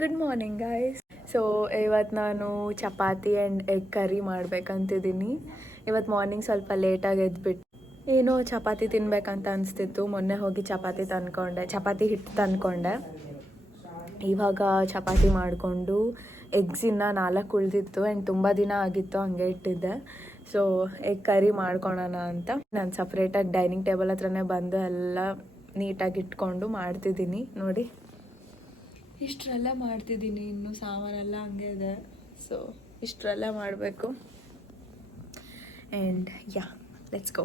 Good morning guys. So ಇವತ್ತು ನಾನು chapati and egg curry ಮಾಡ್ಬೇಕಂತಿದ್ದೀನಿ. ಇವತ್ತು ಮಾರ್ನಿಂಗ್ ಸ್ವಲ್ಪ ಲೇಟಾಗಿ ಎದ್ಬಿಟ್ಟು ಏನೋ ಚಪಾತಿ ತಿನ್ಬೇಕಂತ ಅನಿಸ್ತಿತ್ತು. ಮೊನ್ನೆ ಹೋಗಿ ಚಪಾತಿ ಹಿಟ್ಟು ತಂದ್ಕೊಂಡೆ. ಇವಾಗ ಚಪಾತಿ ಮಾಡಿಕೊಂಡು ಎಗ್ಸಿನ್ನ 4 ಉಳಿದಿತ್ತು ಆ್ಯಂಡ್ ತುಂಬ ದಿನ ಆಗಿತ್ತು ಹಂಗೆ ಇಟ್ಟಿದ್ದೆ. ಸೊ ಎಗ್ ಕರಿ ಮಾಡ್ಕೊಳೋಣ ಅಂತ ನಾನು ಸಪ್ರೇಟಾಗಿ ಡೈನಿಂಗ್ ಟೇಬಲ್ ಹತ್ರನೇ ಬಂದು ಎಲ್ಲ ನೀಟಾಗಿ ಇಟ್ಕೊಂಡು ಮಾಡ್ತಿದ್ದೀನಿ. ನೋಡಿ ಇಷ್ಟರೆಲ್ಲ ಮಾಡ್ತಿದ್ದೀನಿ, ಇನ್ನು ಸಾಮಾನೆಲ್ಲ ಹಂಗೆ ಇದೆ. ಸೊ ಇಷ್ಟರೆಲ್ಲ ಮಾಡಬೇಕು and yeah let's go.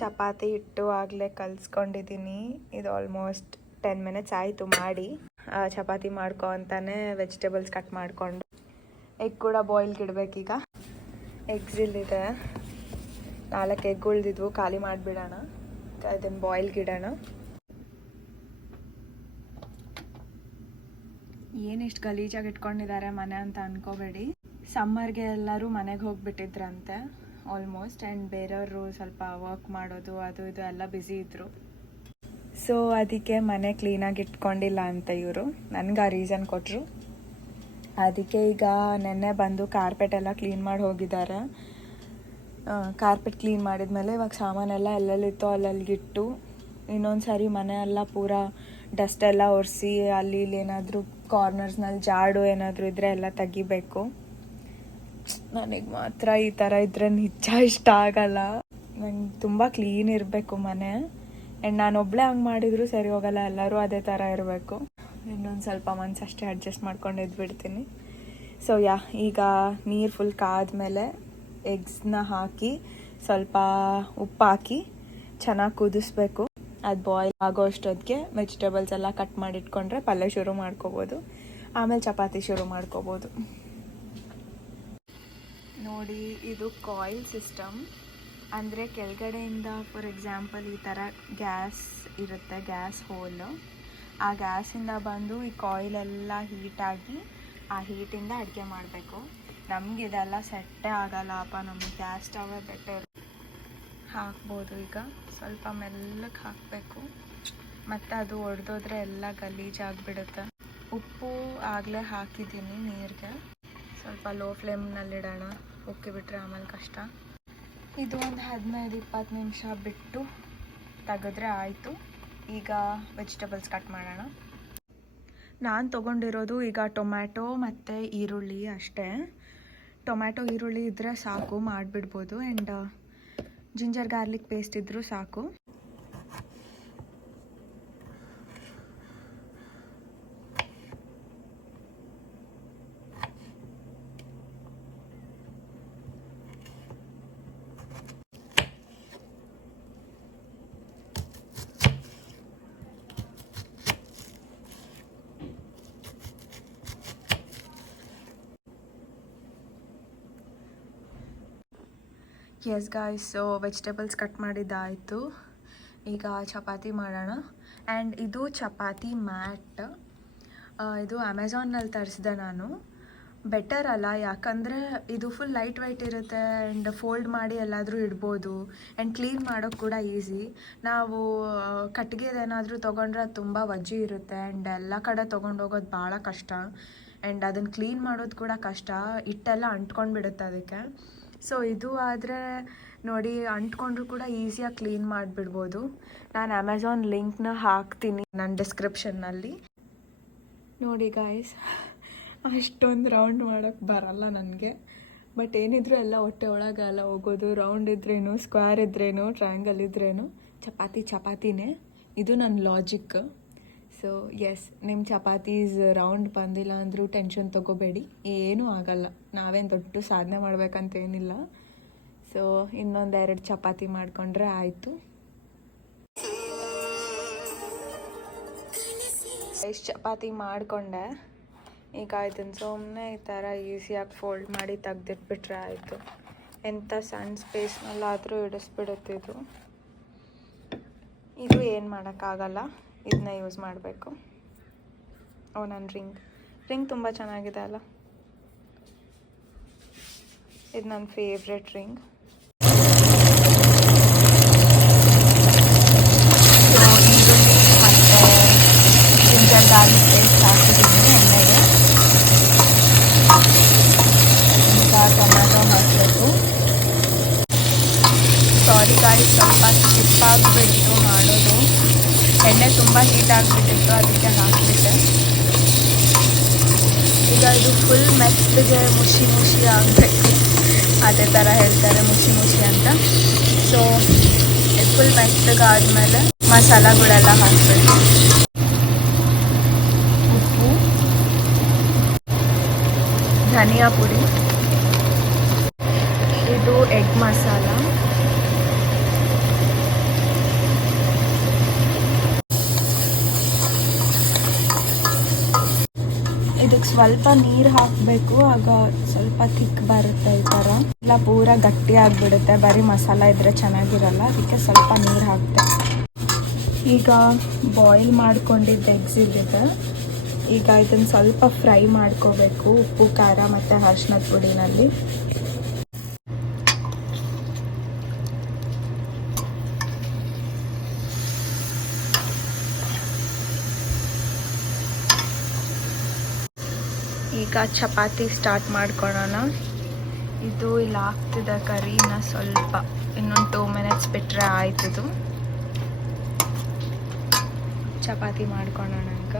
Chapati ಹಿಟ್ಟು ಆಗಲೇ ಕಲಿಸ್ಕೊಂಡಿದ್ದೀನಿ. ಇದು ಆಲ್ಮೋಸ್ಟ್ 10 ಮಿನಿಟ್ಸ್ ಆಯಿತು ಮಾಡಿ. ಚಪಾತಿ ಮಾಡ್ಕೊ ಅಂತಾನೆ ವೆಜಿಟೇಬಲ್ಸ್ ಕಟ್ ಮಾಡಿಕೊಂಡು ಎಗ್ ಕೂಡ ಬಾಯ್ಲ್ಗೆ ಇಡಬೇಕೀಗ. ಎಗ್ಸ್ ಇಲ್ಲಿದೆ, 4 ಎಗ್ ಉಳಿದಿದ್ವು, ಖಾಲಿ ಮಾಡಿಬಿಡೋಣ. ಅದನ್ನು ಬಾಯ್ಲ್ಗೆ ಇಡೋಣ. ಏನಿಷ್ಟು ಗಲೀಜಾಗಿ ಇಟ್ಕೊಂಡಿದ್ದಾರೆ ಮನೆ ಅಂತ ಅನ್ಕೋಬೇಡಿ. ಸಮ್ಮರ್ಗೆ ಎಲ್ಲರೂ ಮನೆಗೆ ಹೋಗಿಬಿಟ್ಟಿದ್ರಂತೆ ಆಲ್ಮೋಸ್ಟ್, ಆ್ಯಂಡ್ ಬೇರೆಯವರು ಸ್ವಲ್ಪ ವರ್ಕ್ ಮಾಡೋದು ಅದು ಇದು ಎಲ್ಲ ಬ್ಯುಸಿ ಇದ್ದರು. ಸೊ ಅದಕ್ಕೆ ಮನೆ ಕ್ಲೀನಾಗಿ ಇಟ್ಕೊಂಡಿಲ್ಲ ಅಂತ ಇವರು ನನಗೆ ಆ ರೀಸನ್ ಕೊಟ್ಟರು. ಅದಕ್ಕೆ ಈಗ ನೆನ್ನೆ ಬಂದು ಕಾರ್ಪೆಟ್ ಎಲ್ಲ ಕ್ಲೀನ್ ಮಾಡಿ ಹೋಗಿದ್ದಾರೆ. ಕಾರ್ಪೆಟ್ ಕ್ಲೀನ್ ಮಾಡಿದ್ಮೇಲೆ ಇವಾಗ ಸಾಮಾನೆಲ್ಲ ಎಲ್ಲೆಲ್ಲಿತ್ತೋ ಅಲ್ಲಲ್ಲಿಗಿಟ್ಟು ಇನ್ನೊಂದು ಸಾರಿ ಮನೆ ಎಲ್ಲ ಪೂರಾ ಡಸ್ಟ್ ಎಲ್ಲ ಒರೆಸಿ ಅಲ್ಲಿ ಇಲ್ಲಿ ಏನಾದರೂ ಕಾರ್ನರ್ಸ್ನಲ್ಲಿ ಜಾಡು ಏನಾದರೂ ಇದ್ದರೆ ಎಲ್ಲ ತೆಗಿಬೇಕು. ನನಗೆ ಮಾತ್ರ ಈ ಥರ ಇದ್ದರೆ ನಿಜ ಇಷ್ಟ ಆಗಲ್ಲ. ನಂಗೆ ತುಂಬ ಕ್ಲೀನ್ ಇರಬೇಕು ಮನೆ. ಆ್ಯಂಡ್ ನಾನು ಒಬ್ಬಳೇ ಹಂಗೆ ಮಾಡಿದರೂ ಸರಿ ಹೋಗಲ್ಲ, ಎಲ್ಲರೂ ಅದೇ ಥರ ಇರಬೇಕು. ಇನ್ನೊಂದು ಸ್ವಲ್ಪ ಮನಸ್ಸಷ್ಟೇ ಅಡ್ಜಸ್ಟ್ ಮಾಡ್ಕೊಂಡು ಎದ್ಬಿಡ್ತೀನಿ. ಸೊ ಈಗ ನೀರು ಫುಲ್ ಕಾದ್ಮೇಲೆ ಎಗ್ಸ್ನ ಹಾಕಿ ಸ್ವಲ್ಪ ಉಪ್ಪು ಹಾಕಿ ಚೆನ್ನಾಗಿ ಕುದಿಸ್ಬೇಕು. ಅದು ಬಾಯ್ಲ್ ಆಗೋ ಅಷ್ಟೊತ್ತಿಗೆ ವೆಜಿಟೇಬಲ್ಸ್ ಎಲ್ಲ ಕಟ್ ಮಾಡಿ ಇಟ್ಕೊಂಡ್ರೆ ಪಲ್ಯ ಶುರು ಮಾಡ್ಕೋಬೋದು, ಆಮೇಲೆ ಚಪಾತಿ ಶುರು ಮಾಡ್ಕೋಬೋದು. ನೋಡಿ ಇದು ಕಾಯಿಲ್ ಸಿಸ್ಟಮ್. ಅಂದರೆ ಕೆಳಗಡೆಯಿಂದ ಫಾರ್ ಎಕ್ಸಾಂಪಲ್ ಈ ಥರ ಗ್ಯಾಸ್ ಇರುತ್ತೆ, ಗ್ಯಾಸ್ ಹೋಲು. ಆ ಗ್ಯಾಸಿಂದ ಬಂದು ಈ ಕಾಯಿಲೆಲ್ಲ ಹೀಟಾಗಿ ಆ ಹೀಟಿಂದ ಅಡುಗೆ ಮಾಡಬೇಕು. ನಮಗಿದೆಲ್ಲ ಸೆಟ್ಟೇ ಆಗಲ್ಲಪ್ಪ, ನಮಗೆ ಗ್ಯಾಸ್ ಸ್ಟವೇ ಬೆಟರ್. ಹಾಕ್ಬೋದು. ಈಗ ಸ್ವಲ್ಪ ಮೆಲ್ಲಕ್ಕೆ ಹಾಕಬೇಕು, ಮತ್ತು ಅದು ಒಡೆದೋದ್ರೆ ಎಲ್ಲ ಗಲೀಜಾಗಿಬಿಡುತ್ತೆ. ಉಪ್ಪು ಆಗಲೇ ಹಾಕಿದ್ದೀನಿ ನೀರಿಗೆ. ಸ್ವಲ್ಪ ಲೋ ಫ್ಲೇಮ್ನಲ್ಲಿಡೋಣ, ಉಕ್ಕಿಬಿಟ್ರೆ ಆಮೇಲೆ ಕಷ್ಟ. ಇದು ಒಂದು 15-20 ನಿಮಿಷ ಬಿಟ್ಟು ತೆಗೆದ್ರೆ ಆಯಿತು. ಈಗ ವೆಜಿಟೇಬಲ್ಸ್ ಕಟ್ ಮಾಡೋಣ. ನಾನು ತೊಗೊಂಡಿರೋದು ಈಗ ಟೊಮ್ಯಾಟೊ ಮತ್ತು ಈರುಳ್ಳಿ ಅಷ್ಟೇ. ಟೊಮ್ಯಾಟೊ ಈರುಳ್ಳಿ ಇದ್ದರೆ ಸಾಕು, ಮಾಡಿಬಿಡ್ಬೋದು. ಆ್ಯಂಡ್ ಜಿಂಜರ್ ಗಾರ್ಲಿಕ್ ಪೇಸ್ಟ್ ಇದ್ದರೂ ಸಾಕು. Yes guys, so vegetables cut ಮಾಡಿದ್ದಾಯಿತು. ಈಗ ಚಪಾತಿ ಮಾಡೋಣ. ಆ್ಯಂಡ್ ಇದು ಚಪಾತಿ ಮ್ಯಾಟ್. ಇದು ಅಮೆಝಾನ್ನಲ್ಲಿ ತರಿಸಿದೆ ನಾನು. ಬೆಟರ್ ಅಲ್ಲ, ಯಾಕಂದರೆ ಇದು ಫುಲ್ ಲೈಟ್ ವೆಯ್ಟ್ ಇರುತ್ತೆ ಆ್ಯಂಡ್ ಫೋಲ್ಡ್ ಮಾಡಿ ಎಲ್ಲಾದರೂ ಇಡ್ಬೋದು. ಆ್ಯಂಡ್ ಕ್ಲೀನ್ ಮಾಡೋಕ್ಕೆ ಕೂಡ ಈಸಿ. ನಾವು ಕಟ್ಟಿಗೆದೇನಾದರೂ ತೊಗೊಂಡ್ರೆ ಅದು ತುಂಬ ವಜ್ಜಿ ಇರುತ್ತೆ ಆ್ಯಂಡ್ ಎಲ್ಲ ಕಡೆ ತೊಗೊಂಡೋಗೋದು ಭಾಳ ಕಷ್ಟ. ಆ್ಯಂಡ್ ಅದನ್ನು ಕ್ಲೀನ್ ಮಾಡೋದು ಕೂಡ ಕಷ್ಟ, ಹಿಟ್ಟೆಲ್ಲ ಅಂಟ್ಕೊಂಡು ಬಿಡುತ್ತೆ ಅದಕ್ಕೆ. ಸೊ ಇದು ಆದರೆ ನೋಡಿ ಅಂಟ್ಕೊಂಡ್ರೂ ಕೂಡ ಈಸಿಯಾಗಿ ಕ್ಲೀನ್ ಮಾಡಿಬಿಡ್ಬೋದು. ನಾನು ಅಮೆಝಾನ್ ಲಿಂಕ್ನ ಹಾಕ್ತೀನಿ ನನ್ನ ಡಿಸ್ಕ್ರಿಪ್ಷನ್ನಲ್ಲಿ. ನೋಡಿ ಗಾಯ್ಸ್, ಅಷ್ಟೊಂದು ರೌಂಡ್ ಮಾಡೋಕ್ಕೆ ಬರಲ್ಲ ನನಗೆ. ಬಟ್ ಏನಿದ್ರು ಎಲ್ಲ ಹೊಟ್ಟೆ ಒಳಗೆಲ್ಲ ಹೋಗೋದು. ರೌಂಡ್ ಇದ್ರೇನು, ಸ್ಕ್ವೇರ್ ಇದ್ರೇನು, ಟ್ರಯಾಂಗಲ್ ಇದ್ರೇನು, ಚಪಾತಿನೇ. ಇದು ನನ್ನ ಲಾಜಿಕ್. ಸೊ ಎಸ್, ನಿಮ್ಮ ಚಪಾತೀಸ್ ರೌಂಡ್ ಬಂದಿಲ್ಲ ಅಂದರೂ ಟೆನ್ಷನ್ ತೊಗೋಬೇಡಿ, ಏನೂ ಆಗಲ್ಲ. ನಾವೇನು ದೊಡ್ಡ ಸಾಧನೆ ಮಾಡ್ಬೇಕಂತೇನಿಲ್ಲ. ಸೊ ಇನ್ನೊಂದೆರಡು ಚಪಾತಿ ಮಾಡಿಕೊಂಡ್ರೆ ಆಯಿತು. ಎಷ್ಟು ಚಪಾತಿ ಮಾಡಿಕೊಂಡೆ. ಈಗ ಇದನ್ನು ಸುಮ್ಮನೆ ಈ ಥರ ಈಸಿಯಾಗಿ ಫೋಲ್ಡ್ ಮಾಡಿ ತೆಗ್ದಿಟ್ಬಿಟ್ರೆ ಆಯಿತು. ಎಂಥ ಸಣ್ಣ ಸ್ಪೇಸ್ನಲ್ಲಾದರೂ ಇಡಿಸ್ಬಿಡುತ್ತಿದ್ದು. ಇದು ಏನು ಮಾಡೋಕ್ಕಾಗಲ್ಲ, ಇದನ್ನ ಯೂಸ್ ಮಾಡಬೇಕು. ನನ್ನ ರಿಂಗ್ ತುಂಬ ಚೆನ್ನಾಗಿದೆ ಅಲ್ಲ, ಇದು ನನ್ನ ಫೇವ್ರೆಟ್ ರಿಂಗ್. ಈರುಳ್ಳಿ ಮತ್ತು ಗಾರ್ಲಿಕ್ ಪೇಸ್ಟ್ ಹಾಕಿದ್ದೀನಿ ಎಣ್ಣೆಗೆ. ಈಗ ಟೊಮ್ಯಾಟೊ ಹಾಕಬೇಕು. ಸಾರಿ ಗಾಯ್ಸ್, ಸ್ವಲ್ಪ ಸ್ಕಿಪ್ ಆಗಿಬಿಟ್ಟು ಮಾಡೋದು. ಎಣ್ಣೆ ತುಂಬ ಹೀಟ್ ಆಗಿಬಿಟ್ಟಿತ್ತು, ಅದಕ್ಕೆ ಹಾಕಿಬಿಟ್ಟೆ. ಈಗ ಇದು ಫುಲ್ ಮೆತ್ತಗೆ ಮುಷಿ ಮುಷಿ ಆಗಬೇಕು, ಅದೇ ಥರ ಹೇಳ್ತಾರೆ ಮುಷಿ ಮುಷಿ ಅಂತ. ಸೊ ಇದು ಫುಲ್ ಮೆತ್ತಗಾದ್ಮೇಲೆ ಮಸಾಲಗಳೆಲ್ಲ ಹಾಕಬೇಕು. ಉಪ್ಪು, ಧನಿಯಾ ಪುಡಿ, ಇದು ಎಗ್ ಮಸಾಲ, ಇದಕ್ಕೆ ಸ್ವಲ್ಪ ನೀರು ಹಾಕಬೇಕು, ಆಗ ಸ್ವಲ್ಪ ಥಿಕ್ ಬರುತ್ತೆ ಈ ಥರ. ಇಲ್ಲ ಪೂರ ಗಟ್ಟಿ ಆಗಿಬಿಡುತ್ತೆ, ಬರೀ ಮಸಾಲ ಇದ್ದರೆ ಚೆನ್ನಾಗಿರಲ್ಲ, ಅದಕ್ಕೆ ಸ್ವಲ್ಪ ನೀರು ಹಾಕ್ತೆ. ಈಗ ಬಾಯ್ಲ್ ಮಾಡ್ಕೊಂಡಿದ್ದ ಎಗ್ಸ್ ಇದೆ, ಈಗ ಇದನ್ನು ಸ್ವಲ್ಪ ಫ್ರೈ ಮಾಡ್ಕೋಬೇಕು ಉಪ್ಪು ಖಾರ ಮತ್ತು ಅರಿಶಿನದ ಪುಡಿನಲ್ಲಿ. ಈಗ ಚಪಾತಿ ಸ್ಟಾರ್ಟ್ ಮಾಡ್ಕೊಳ್ಳೋಣ. ಇದು ಇಲ್ಲಿ ಆಗ್ತಿದೆ ಕರಿನ, ಸ್ವಲ್ಪ ಇನ್ನೊಂದು 2 ಮಿನಿಟ್ಸ್ ಬಿಟ್ಟರೆ ಆಯ್ತಿದು. ಚಪಾತಿ ಮಾಡ್ಕೊಳ್ಳೋಣ ಈಗ.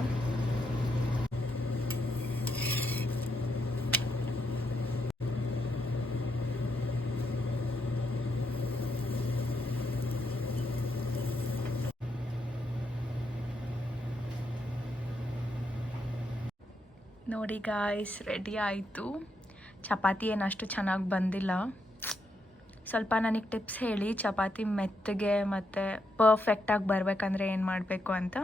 ನೋಡಿ ಗಾಯ್ಸ್, ರೆಡಿ ಆಯಿತು. ಚಪಾತಿ ಏನಷ್ಟು ಚೆನ್ನಾಗಿ ಬಂದಿಲ್ಲ. ಸ್ವಲ್ಪ ನನಗೆ ಟಿಪ್ಸ್ ಹೇಳಿ, ಚಪಾತಿ ಮೆತ್ತಗೆ ಮತ್ತು ಪರ್ಫೆಕ್ಟಾಗಿ ಬರಬೇಕಂದ್ರೆ ಏನು ಮಾಡಬೇಕು ಅಂತ.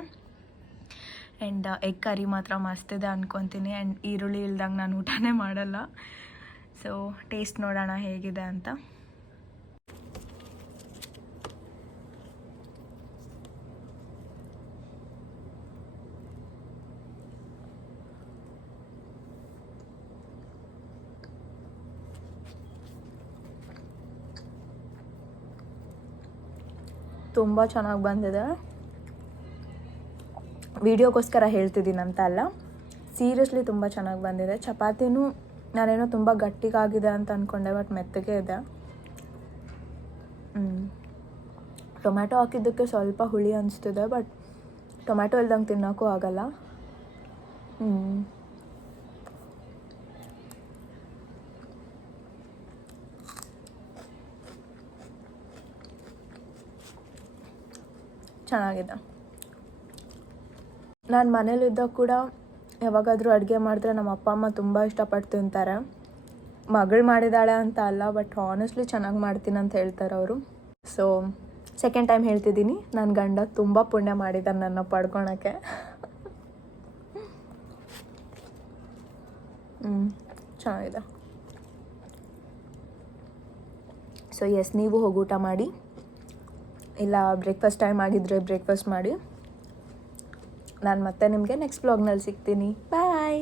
ಆ್ಯಂಡ್ ಎಗ್ ಕರಿ ಮಾತ್ರ ಮಸ್ತಿದೆ ಅಂದ್ಕೊತೀನಿ. ಆ್ಯಂಡ್ ಈರುಳ್ಳಿ ಇಲ್ದಂಗೆ ನಾನು ಊಟನೇ ಮಾಡಲ್ಲ. ಸೊ ಟೇಸ್ಟ್ ನೋಡೋಣ ಹೇಗಿದೆ ಅಂತ. ತುಂಬ ಚೆನ್ನಾಗಿ ಬಂದಿದೆ. ವಿಡಿಯೋಗೋಸ್ಕರ ಹೇಳ್ತಿದ್ದೀನಿ ಅಂತ ಅಲ್ಲ, ಸೀರಿಯಸ್ಲಿ ತುಂಬ ಚೆನ್ನಾಗಿ ಬಂದಿದೆ. ಚಪಾತಿನೂ ನಾನೇನೋ ತುಂಬ ಗಟ್ಟಿಗಾಗಿದೆ ಅಂತ ಅಂದ್ಕೊಂಡೆ, ಬಟ್ ಮೆತ್ತಗೆ ಇದೆ. ಟೊಮ್ಯಾಟೊ ಹಾಕಿದ್ದಕ್ಕೆ ಸ್ವಲ್ಪ ಹುಳಿ ಅನಿಸ್ತಿದೆ, ಬಟ್ ಟೊಮ್ಯಾಟೊ ಇಲ್ದಂಗೆ ತಿನ್ನೋಕ್ಕೂ ಆಗಲ್ಲ. ಚೆನ್ನಾಗಿದೆ. ನಾನು ಮನೇಲಿದ್ದಾಗ ಕೂಡ ಯಾವಾಗಾದರೂ ಅಡುಗೆ ಮಾಡಿದ್ರೆ ನಮ್ಮ ಅಪ್ಪ ಅಮ್ಮ ತುಂಬ ಇಷ್ಟಪಟ್ಟು ತಿಂತಾರೆ. ಮಗಳು ಮಾಡಿದಾಳೆ ಅಂತ ಅಲ್ಲ, ಬಟ್ ಆನೆಸ್ಟ್ಲಿ ಚೆನ್ನಾಗಿ ಮಾಡ್ತೀನಿ ಅಂತ ಹೇಳ್ತಾರೆ ಅವರು. ಸೊ ಸೆಕೆಂಡ್ ಟೈಮ್ ಹೇಳ್ತಿದ್ದೀನಿ, ನನ್ನ ಗಂಡ ತುಂಬ ಪುಣ್ಯ ಮಾಡಿದ್ದಾನೆ ನನ್ನ ಪಡ್ಕೊಳಕ್ಕೆ. ಚೆನ್ನಾಗಿದೆ. ಸೊ ಎಸ್, ನೀವು ಹೋಗಿ ಊಟ ಮಾಡಿ, ಇಲ್ಲ ಬ್ರೇಕ್ಫಾಸ್ಟ್ ಟೈಮ್ ಆಗಿದ್ದರೆ ಬ್ರೇಕ್ಫಾಸ್ಟ್ ಮಾಡಿ. ನಾನು ಮತ್ತೆ ನಿಮಗೆ ನೆಕ್ಸ್ಟ್ ವ್ಲಾಗ್ನಲ್ಲಿ ಸಿಗ್ತೀನಿ. ಬಾಯ್.